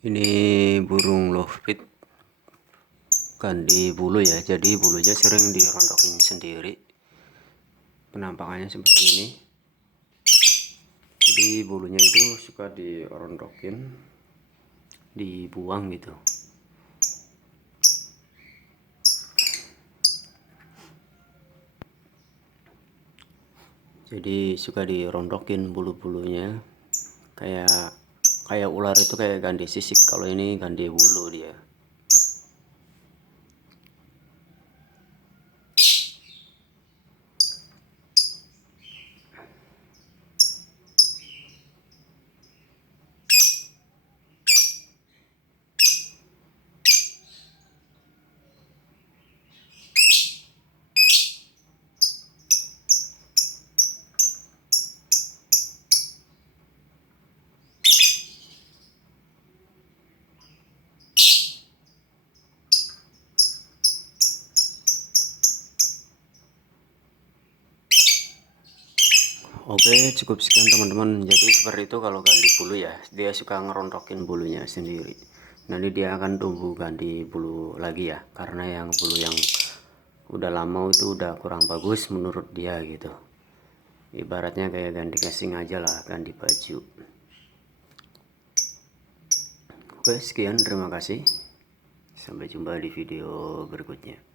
Ini burung lovebird ganti bulu ya, jadi bulunya sering dirontokin sendiri. Penampakannya seperti ini. Jadi bulunya itu suka dirontokin, dibuang gitu. Jadi suka dirontokin bulu-bulunya, kayak ular itu kayak ganti sisik, kalau ini ganti bulu dia. Oke, cukup sekian teman-teman. Jadi seperti itu kalau ganti bulu ya, dia suka ngerontokin bulunya sendiri. Nanti dia akan tumbuh ganti bulu lagi ya, karena yang bulu yang udah lama itu udah kurang bagus menurut dia gitu. Ibaratnya kayak ganti casing aja lah, ganti baju. Oke, sekian, terima kasih. Sampai jumpa di video berikutnya.